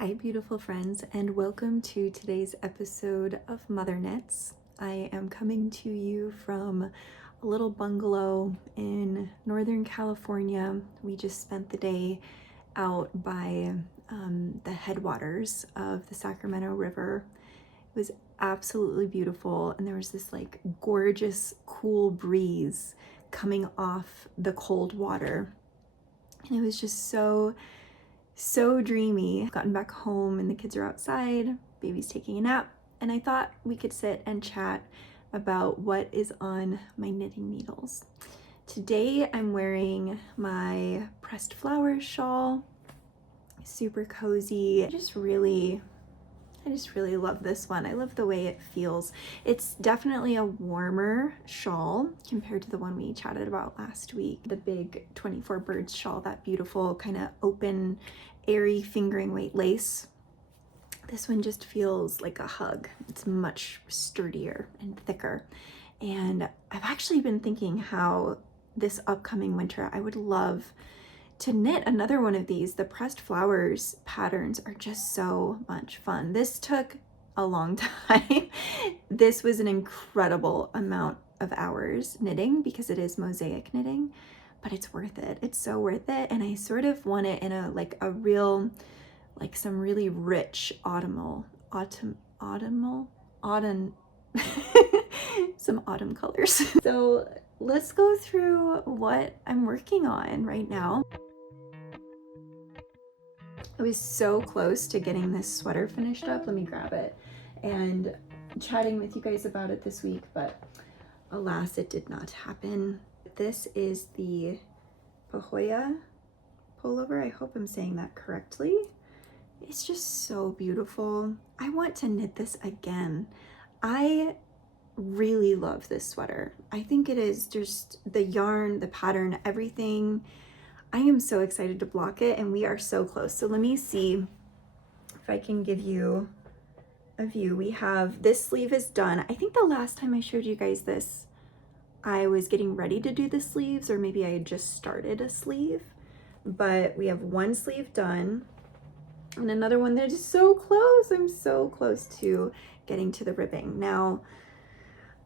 Hi beautiful friends, and welcome to today's episode of Mother Knits. I am coming to you from a little bungalow in Northern California. We just spent the day out by the headwaters of the Sacramento River. It was absolutely beautiful, and there was this like gorgeous cool breeze coming off the cold water, and it was just so dreamy. I've gotten back home and the kids are outside, baby's taking a nap, and I thought we could sit and chat about what is on my knitting needles. Today I'm wearing my pressed flowers shawl, super cozy. I just really love this one. I love the way it feels. It's definitely a warmer shawl compared to the one we chatted about last week. The big 24 birds shawl, that beautiful kind of open, airy fingering weight lace. This one just feels like a hug. It's much sturdier and thicker. And I've actually been thinking how this upcoming winter, I would love to knit another one of these. The pressed flowers patterns are just so much fun. This took a long time. This was an incredible amount of hours knitting because it is mosaic knitting, but it's worth it. It's so worth it. And I sort of want it in a real, some really rich autumn, some autumn colors. So let's go through what I'm working on right now. I was so close to getting this sweater finished up. Let me grab it and chatting with you guys about it this week, but alas, it did not happen. This is the Pohoya pullover. I hope I'm saying that correctly. It's just so beautiful. I want to knit this again. I really love this sweater. I think it is just the yarn, the pattern, everything. I am so excited to block it, and we are so close. So let me see if I can give you a view. We have, this sleeve is done. I think the last time I showed you guys this, I was getting ready to do the sleeves, or maybe I had just started a sleeve, but we have one sleeve done and another one that is so close. I'm so close to getting to the ribbing. Now,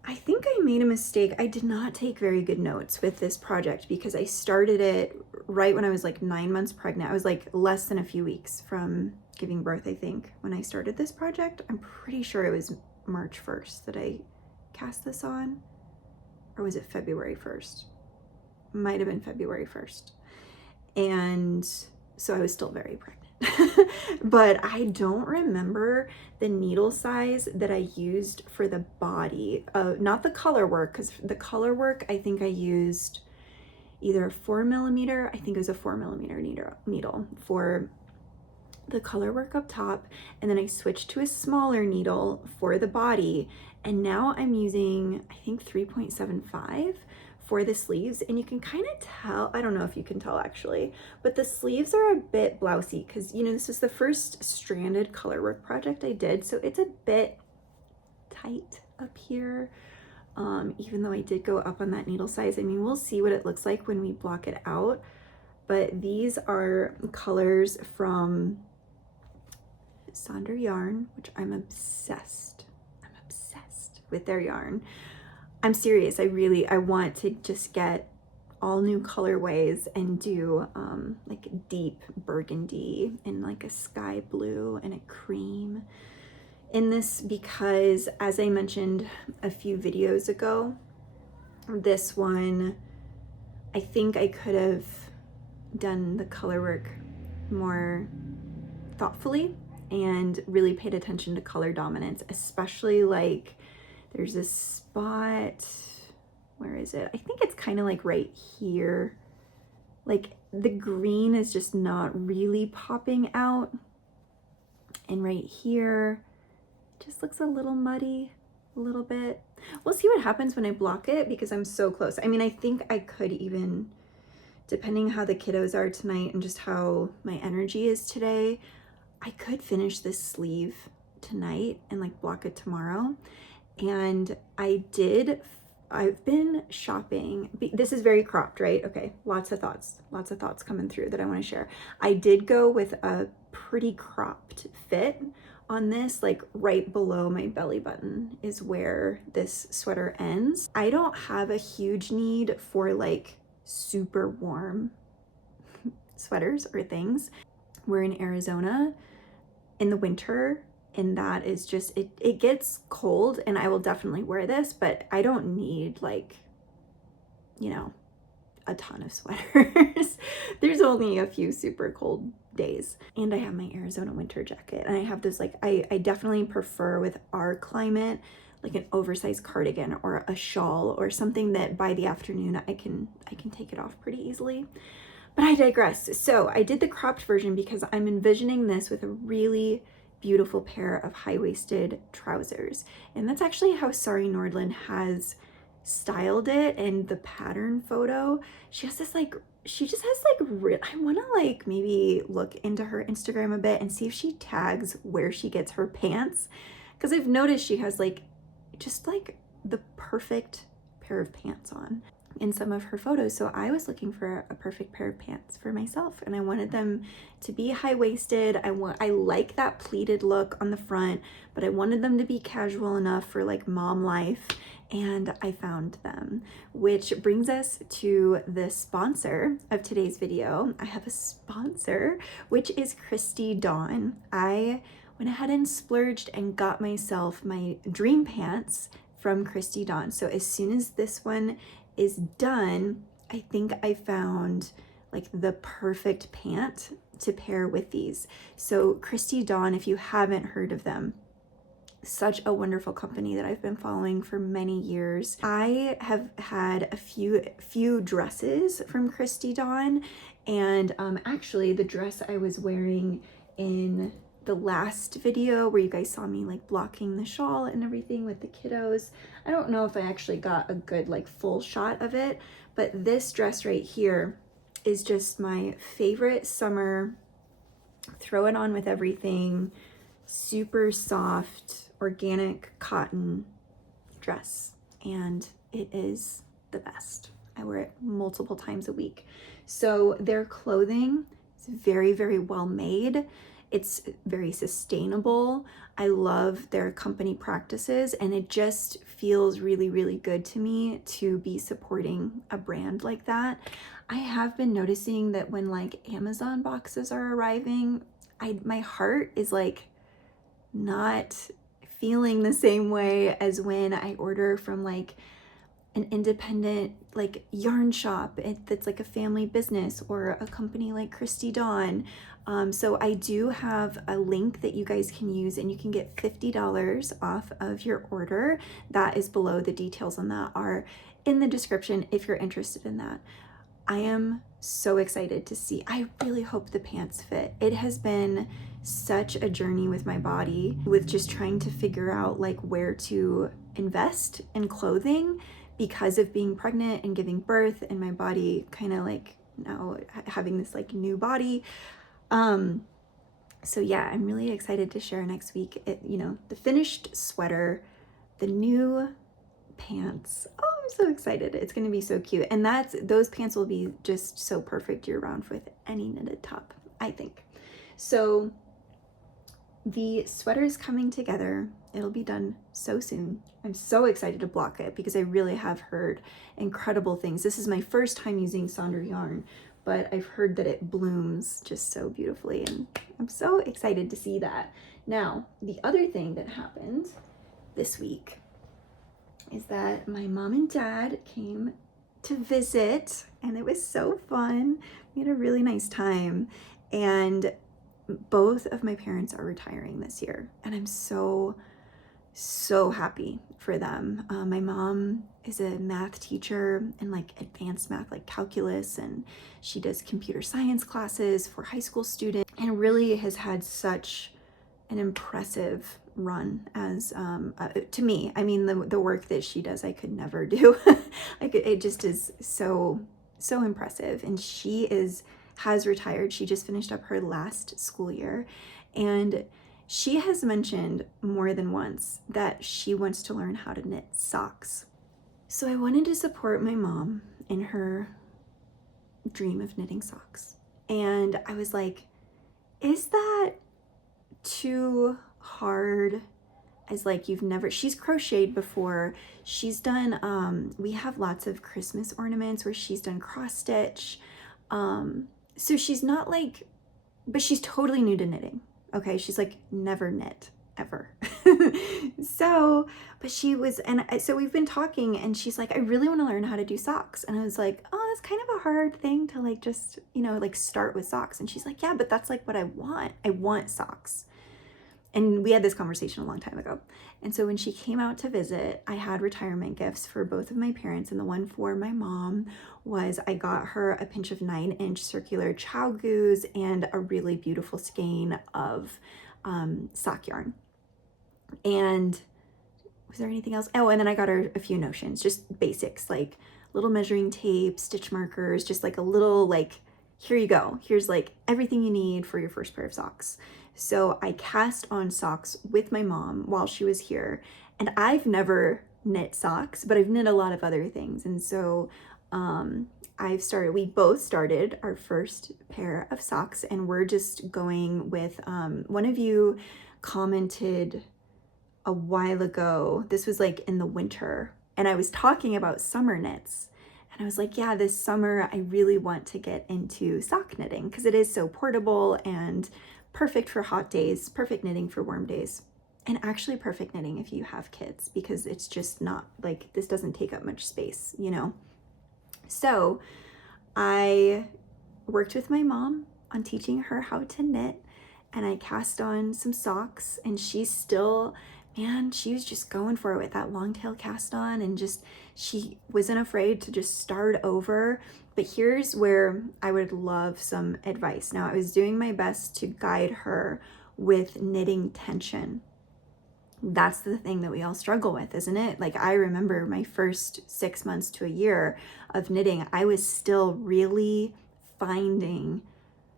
I think I made a mistake. I did not take very good notes with this project because I started it right when I was like 9 months pregnant. I was like less than a few weeks from giving birth, I think, when I started this project. I'm pretty sure it was March 1st that I cast this on, or was it February 1st? Might have been February 1st. And so I was still very pregnant. But I don't remember the needle size that I used for the body, not the Colorwork, because the Colorwork, I think I used either a 4mm, I think it was a 4mm needle for the Colorwork up top, and then I switched to a smaller needle for the body, and now I'm using, I think, 3.75 for the sleeves. And you can kind of tell, I don't know if you can tell actually, but the sleeves are a bit blousy because, you know, this is the first stranded Colorwork project I did, so it's a bit tight up here, even though I did go up on that needle size. I mean, we'll see what it looks like when we block it out, but these are colors from Sonder Yarn, which I'm obsessed with their yarn. I'm serious. I want to just get all new colorways and do like deep burgundy and like a sky blue and a cream in this, because as I mentioned a few videos ago, this one, I think I could have done the color work more thoughtfully and really paid attention to color dominance, especially like there's this spot, where is it? I think it's kind of like right here. Like the green is just not really popping out. And right here, just looks a little muddy, a little bit. We'll see what happens when I block it because I'm so close. I mean, I think I could even, depending how the kiddos are tonight and just how my energy is today, I could finish this sleeve tonight and like block it tomorrow. And I did I've been shopping. This is very cropped, right? Okay, lots of thoughts coming through that I want to share. I did go with a pretty cropped fit on this, like right below my belly button is where this sweater ends. I don't have a huge need for like super warm sweaters or things. We're in Arizona in the winter, and that is just, it gets cold, and I will definitely wear this, but I don't need like, you know, a ton of sweaters. There's only a few super cold days. And I have my Arizona winter jacket, and I have this like, I definitely prefer with our climate, like an oversized cardigan or a shawl or something that by the afternoon I can take it off pretty easily. But I digress. So I did the cropped version because I'm envisioning this with a really beautiful pair of high-waisted trousers. And that's actually how Sari Nordlund has styled it in the pattern photo. She has this like, she just has like, I want to like maybe look into her Instagram a bit and see if she tags where she gets her pants. Because I've noticed she has like, just like the perfect pair of pants on in some of her photos. So I was looking for a perfect pair of pants for myself, and I wanted them to be high-waisted. I like that pleated look on the front, but I wanted them to be casual enough for like mom life, and I found them. Which brings us to the sponsor of today's video. I have a sponsor, which is Christy Dawn. I went ahead and splurged and got myself my dream pants from Christy Dawn. So as soon as this one is done, I think I found like the perfect pant to pair with these. So Christy Dawn, if you haven't heard of them, such a wonderful company that I've been following for many years. I have had a few dresses from Christy Dawn, and actually the dress I was wearing in the last video where you guys saw me like blocking the shawl and everything with the kiddos, I don't know if I actually got a good like full shot of it, but this dress right here is just my favorite summer, throw it on with everything, super soft organic cotton dress, and it is the best. I wear it multiple times a week. So their clothing is very, very well made. It's very sustainable. I love their company practices, and it just feels really, really good to me to be supporting a brand like that. I have been noticing that when like Amazon boxes are arriving, my heart is like not feeling the same way as when I order from like an independent like yarn shop that's like a family business, or a company like Christy Dawn. So I do have a link that you guys can use, and you can get $50 off of your order. That is below. The details on that are in the description if you're interested in that. I am so excited to see. I really hope the pants fit. It has been such a journey with my body, with just trying to figure out like where to invest in clothing because of being pregnant and giving birth, and my body kind of like now having this like new body. So yeah, I'm really excited to share next week, the finished sweater, the new pants. Oh, I'm so excited. It's going to be so cute. And those pants will be just so perfect year round with any knitted top, I think. So the sweater's coming together. It'll be done so soon. I'm so excited to block it because I really have heard incredible things. This is my first time using Sonder yarn, but I've heard that it blooms just so beautifully, and I'm so excited to see that. Now, the other thing that happened this week is that my mom and dad came to visit, and it was so fun. We had a really nice time, and both of my parents are retiring this year, and I'm so happy for them. My mom is a math teacher in like advanced math, like calculus, and she does computer science classes for high school students, and really has had such an impressive run as to me. I mean, the work that she does I could never do. It just is so impressive. And she has retired. She just finished up her last school year, and she has mentioned more than once that she wants to learn how to knit socks. So I wanted to support my mom in her dream of knitting socks. And I was like, is that too hard? As like she's crocheted before. She's done, we have lots of Christmas ornaments where she's done cross stitch. So she's not like, but she's totally new to knitting. Okay, she's like never knit ever. So, but she was, and so we've been talking, and she's like, I really want to learn how to do socks. And I was like, oh, that's kind of a hard thing to like just, like start with socks. And she's like, yeah, but that's like what I want. I want socks. And we had this conversation a long time ago. And so when she came out to visit, I had retirement gifts for both of my parents. And the one for my mom was I got her a pinch of 9-inch circular chow goose and a really beautiful skein of sock yarn. And was there anything else? Oh, and then I got her a few notions, just basics, like little measuring tape, stitch markers, just like a little like, here you go. Here's like everything you need for your first pair of socks. So I cast on socks with my mom while she was here. And I've never knit socks, but I've knit a lot of other things. And so we both started our first pair of socks, and we're just going with, one of you commented a while ago, this was like in the winter, and I was talking about summer knits. And I was like, yeah, this summer I really want to get into sock knitting because it is so portable and perfect for hot days, perfect knitting for warm days, and actually perfect knitting if you have kids because it's just not like, this doesn't take up much space, So I worked with my mom on teaching her how to knit, and I cast on some socks, and she's still, man, she was just going for it with that long tail cast on, and just, she wasn't afraid to just start over. But here's where I would love some advice. Now, I was doing my best to guide her with knitting tension. That's the thing that we all struggle with, isn't it? Like, I remember my first 6 months to a year of knitting, I was still really finding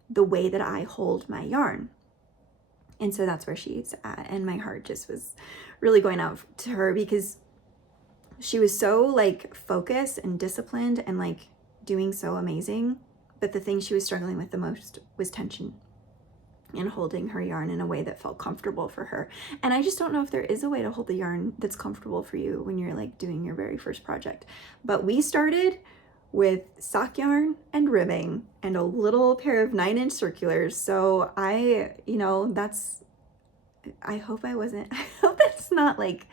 the way that I hold my yarn. And so that's where she's at. And my heart just was really going out to her because she was so like focused and disciplined and like doing so amazing. But the thing she was struggling with the most was tension and holding her yarn in a way that felt comfortable for her. And I just don't know if there is a way to hold the yarn that's comfortable for you when you're like doing your very first project. But we started with sock yarn and ribbing and a little pair of 9-inch circulars. So I hope that's not like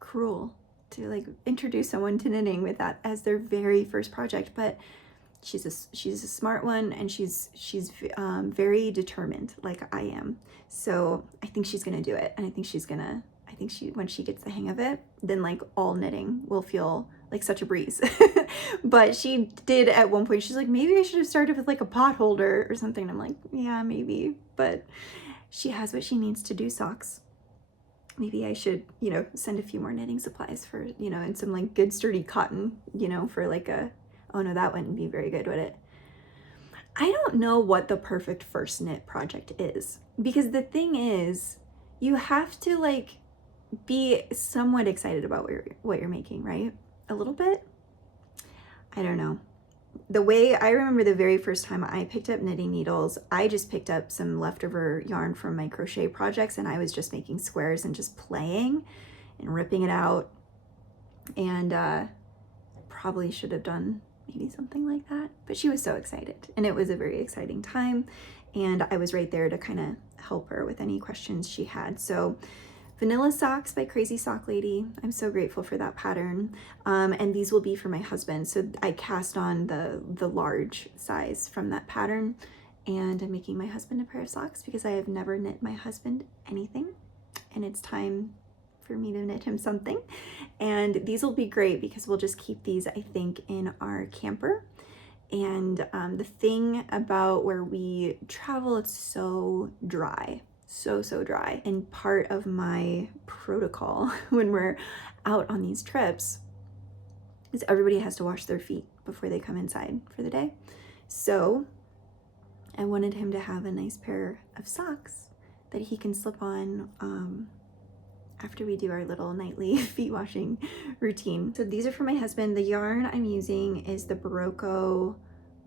cruel to like introduce someone to knitting with that as their very first project, but she's a smart one, and she's very determined like I am. So I think she's gonna do it, and I think when she gets the hang of it, then like all knitting will feel like such a breeze. But she did at one point, she's like, maybe I should have started with like a pot holder or something. And I'm like, yeah, maybe, but she has what she needs to do socks. Maybe I should, send a few more knitting supplies for, and some like good sturdy cotton, for like oh no, that wouldn't be very good, would it? I don't know what the perfect first knit project is, because the thing is, you have to like be somewhat excited about what you're making, right? A little bit? I don't know. The way I remember the very first time I picked up knitting needles, I just picked up some leftover yarn from my crochet projects, and I was just making squares and just playing and ripping it out. And probably should have done maybe something like that, but she was so excited, and it was a very exciting time, and I was right there to kind of help her with any questions she had. So Vanilla Socks by Crazy Sock Lady. I'm so grateful for that pattern. And these will be for my husband. So I cast on the large size from that pattern, and I'm making my husband a pair of socks because I have never knit my husband anything, and it's time for me to knit him something. And these will be great because we'll just keep these, I think, in our camper. And the thing about where we travel, it's so dry. So dry. And part of my protocol when we're out on these trips is everybody has to wash their feet before they come inside for the day. So I wanted him to have a nice pair of socks that he can slip on after we do our little nightly feet washing routine. So these are for my husband. The yarn I'm using is the Barocco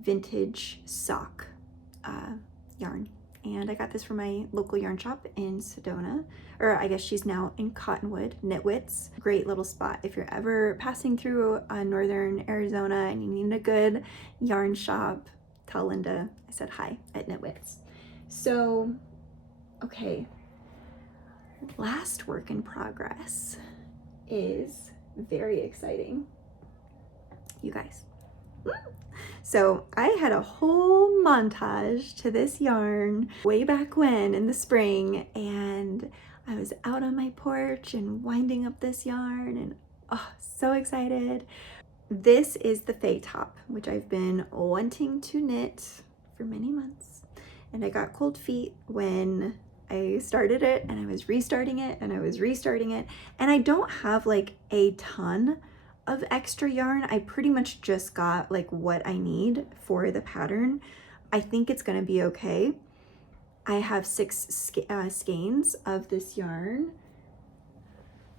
Vintage Sock yarn. And I got this from my local yarn shop in Sedona, or I guess she's now in Cottonwood, Knitwits. Great little spot if you're ever passing through northern Arizona and you need a good yarn shop. Tell Linda I said hi at Knitwits. So, okay, last work in progress is very exciting, you guys. So I had a whole montage to this yarn way back when in the spring, and I was out on my porch and winding up this yarn, and oh, so excited. This is the Fei Top, which I've been wanting to knit for many months, and I got cold feet when I started it, and I was restarting it, and I was restarting it, and I don't have like a ton of extra yarn. I pretty much just got like what I need for the pattern. I think it's gonna be okay. I have 6 skeins of this yarn.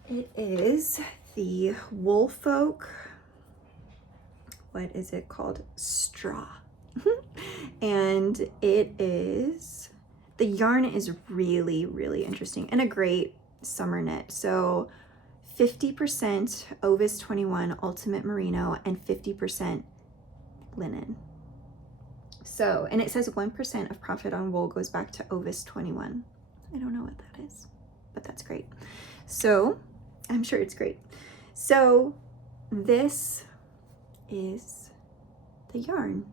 It is the Woolfolk, what is it called? Straw. And it is, the yarn is really, really interesting and a great summer knit. So 50% Ovis 21 Ultimate Merino and 50% linen. So, and it says 1% of profit on wool goes back to Ovis 21. I don't know what that is, but that's great. So, I'm sure it's great. So, this is the yarn.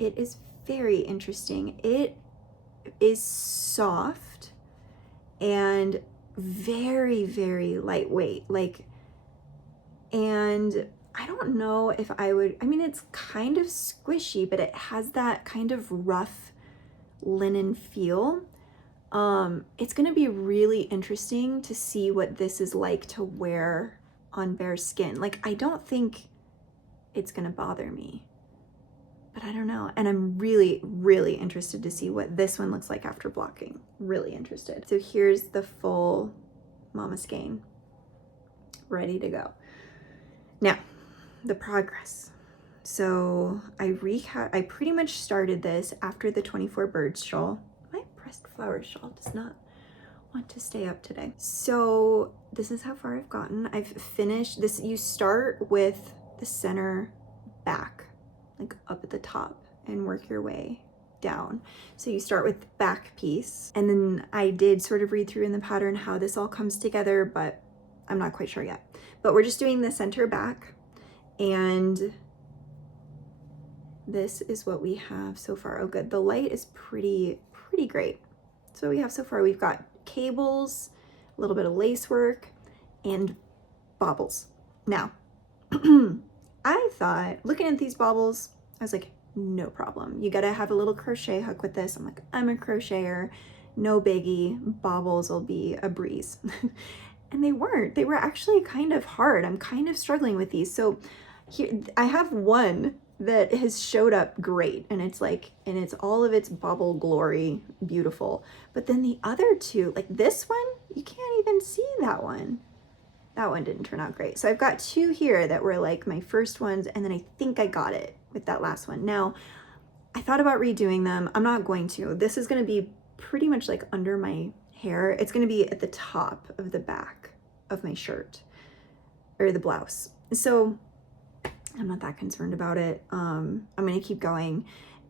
It is very interesting. It is soft and very, very lightweight, like, and I don't know if I would, I mean, it's kind of squishy, but it has that kind of rough linen feel. It's gonna be really interesting to see what this is like to wear on bare skin. Like, I don't think it's gonna bother me, but I don't know. And I'm really, really interested to see what this one looks like after blocking. Really interested. So here's the full Mama skein, ready to go. Now, the progress. So I pretty much started this after the 24 birds shawl. My pressed flower shawl does not want to stay up today. So this is how far I've gotten. I've finished this. You start with the center back, like up at the top, and work your way down. So you start with the back piece, and then I did sort of read through in the pattern how this all comes together, but I'm not quite sure yet. But we're just doing the center back, and this is what we have so far. Oh good, the light is pretty great. So what we have so far, we've got cables, a little bit of lace work, and bobbles. Now, I thought, looking at these bobbles, I was like, no problem. You gotta have a little crochet hook with this. I'm like, I'm a crocheter, no biggie. Bobbles will be a breeze. And they weren't. They were actually kind of hard. I'm kind of struggling with these. So here, I have one that has showed up great, and it's like, and it's all of its bobble glory, beautiful. But then the other two, like this one, you can't even see that one. That one didn't turn out great. So I've got 2 here that were like my first ones, and then I think I got it with that last one. Now, I thought about redoing them. I'm not going to. This is gonna be pretty much like under my hair. It's gonna be at the top of the back of my shirt, or the blouse. So I'm not that concerned about it. I'm gonna keep going,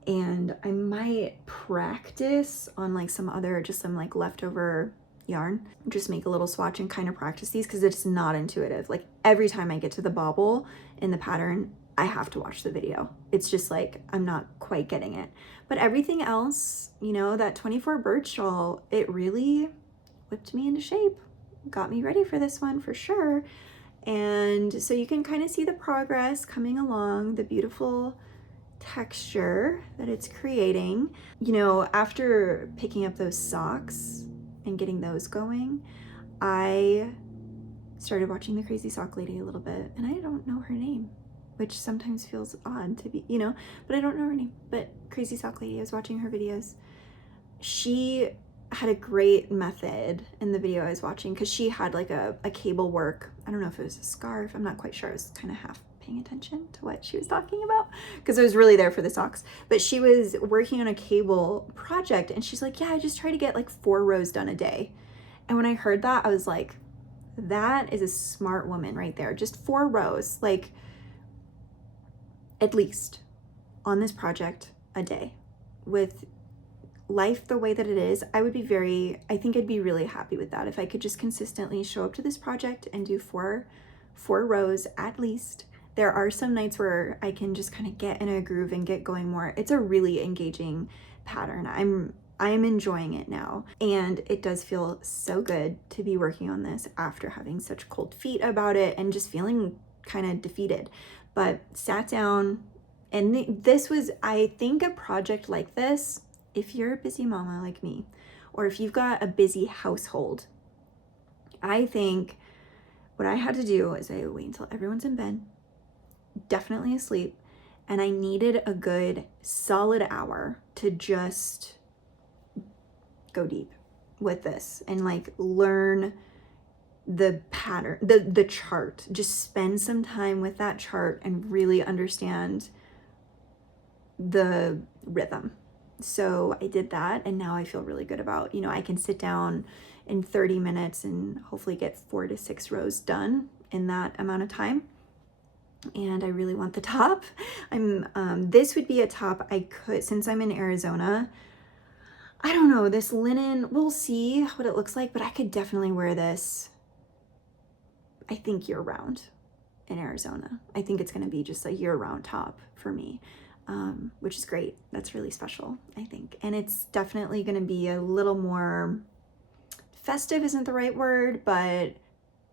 and I might practice on like some other, just some like leftover yarn, just make a little swatch and kind of practice these, because it's not intuitive. Like every time I get to the bobble in the pattern, I have to watch the video. It's just like, I'm not quite getting it. But everything else, you know, that 24 bird shawl, it really whipped me into shape, got me ready for this one for sure. And so you can kind of see the progress coming along, the beautiful texture that it's creating. You know, after picking up those socks and getting those going, I started watching the Crazy Sock Lady a little bit, and I don't know her name, which sometimes feels odd to be, you know, but I don't know her name. But Crazy Sock Lady, I was watching her videos. She had a great method in the video I was watching, because she had like a cable work. I don't know if it was a scarf. I'm not quite sure. I was kind of half paying attention to what she was talking about because I was really there for the socks. But she was working on a cable project, and she's like, yeah, I just try to get like 4 rows done a day. And when I heard that, I was like, that is a smart woman right there. Just 4 rows, like at least on this project a day. With life the way that it is, I think I'd be really happy with that if I could just consistently show up to this project and do four rows at least. There are some nights where I can just kind of get in a groove and get going more. It's a really engaging pattern. I am enjoying it now, and it does feel so good to be working on this after having such cold feet about it and just feeling kind of defeated. But sat down, and this was, I think, a project like this, if you're a busy mama like me, or if you've got a busy household, I think what I had to do is I wait until everyone's in bed, definitely asleep, and I needed a good solid hour to just go deep with this and like learn the pattern, the chart. Just spend some time with that chart and really understand the rhythm. So I did that, and now I feel really good about, I can sit down in 30 minutes and hopefully get 4 to 6 rows done in that amount of time. And I really want the top. This would be a top I could, since I'm in Arizona, I don't know, this linen, we'll see what it looks like, but I could definitely wear this, I think, year round in Arizona. I think it's going to be just a year round top for me. Which is great. That's really special, I think. And it's definitely going to be a little more festive, isn't the right word, but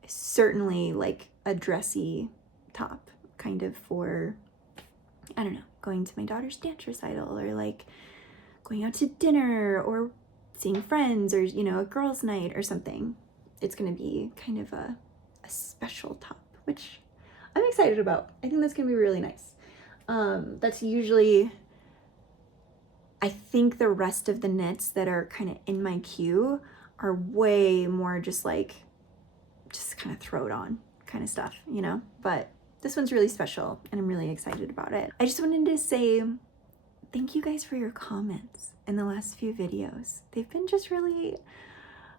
certainly like a dressy top, kind of for, I don't know, going to my daughter's dance recital, or like going out to dinner, or seeing friends, or, a girls' night or something. It's going to be kind of a special top, which I'm excited about. I think that's going to be really nice. That's usually, I think the rest of the knits that are kind of in my queue are way more just kind of throw it on kind of stuff, but this one's really special and I'm really excited about it. I just wanted to say thank you guys for your comments in the last few videos. They've been just really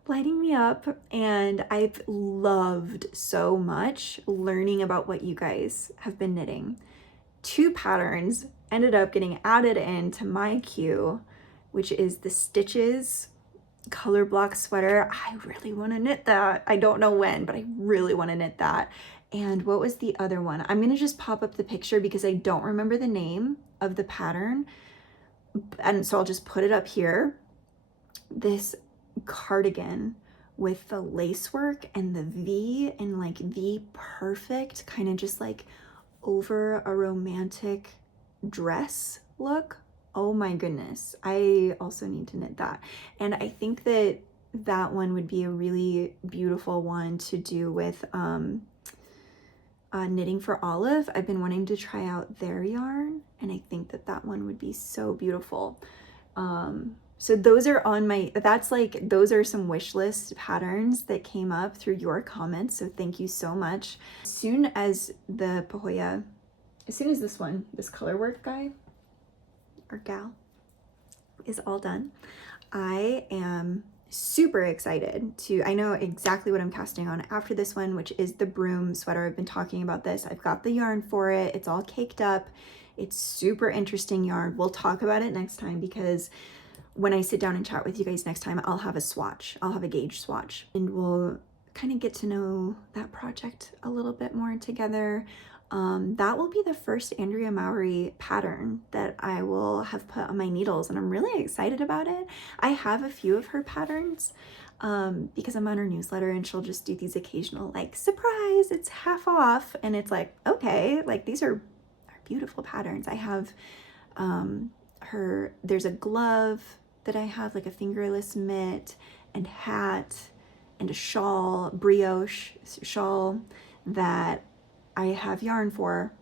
lighting me up, and I've loved so much learning about what you guys have been knitting. 2 patterns ended up getting added into my queue, which is the Stitches color block sweater. I really want to knit that. I don't know when, but I really want to knit that. And what was the other one? I'm going to just pop up the picture because I don't remember the name of the pattern. And so I'll just put it up here. This cardigan with the lace work and the V, and like the perfect kind of just like over a romantic dress look. Oh my goodness. I also need to knit that. And I think that that one would be a really beautiful one to do with Knitting for Olive. I've been wanting to try out their yarn, and I think that that one would be so beautiful. So those are on my, those are some wish list patterns that came up through your comments. So thank you so much. As soon as the Pohoya, as soon as this Colorwork guy or gal is all done, I am super excited I know exactly what I'm casting on after this one, which is the Brome sweater. I've been talking about this. I've got the yarn for it. It's all caked up. It's super interesting yarn. We'll talk about it next time, because when I sit down and chat with you guys next time, I'll have a swatch. I'll have a gauge swatch, and we'll kind of get to know that project a little bit more together. That will be the first Andrea Mowry pattern that I will have put on my needles, and I'm really excited about it. I have a few of her patterns because I'm on her newsletter, and she'll just do these occasional like, surprise, it's half off, and it's like, okay, like these are beautiful patterns. I have there's a glove that I have, like a fingerless mitt and hat, and a shawl, brioche shawl that I have yarn for.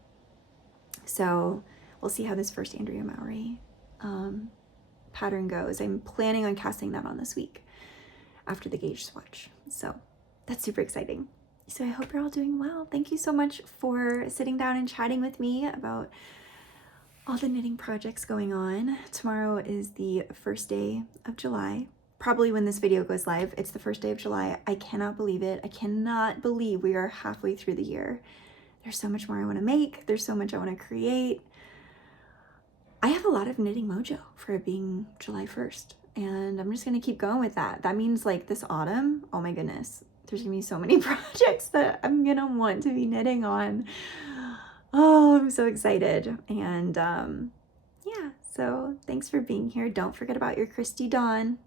So we'll see how this first Andrea Mowry pattern goes. I'm planning on casting that on this week after the gauge swatch. So that's super exciting. So I hope you're all doing well. Thank you so much for sitting down and chatting with me about all the knitting projects going on. Tomorrow is the first day of July. Probably when this video goes live, it's the first day of July. I cannot believe it. I cannot believe we are halfway through the year. There's so much more I want to make. There's so much I want to create. I have a lot of knitting mojo for it being July 1st, and I'm just going to keep going with that. That means like this autumn, oh my goodness, there's going to be so many projects that I'm going to want to be knitting on. Oh, I'm so excited. And yeah, so thanks for being here. Don't forget about your Christy Dawn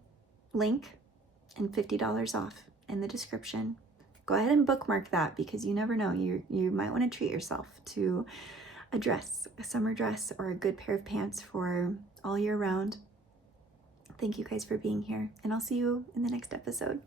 link and $50 off in the description. Go ahead and bookmark that because you never know. You might want to treat yourself to a dress, a summer dress, or a good pair of pants for all year round. Thank you guys for being here, and I'll see you in the next episode.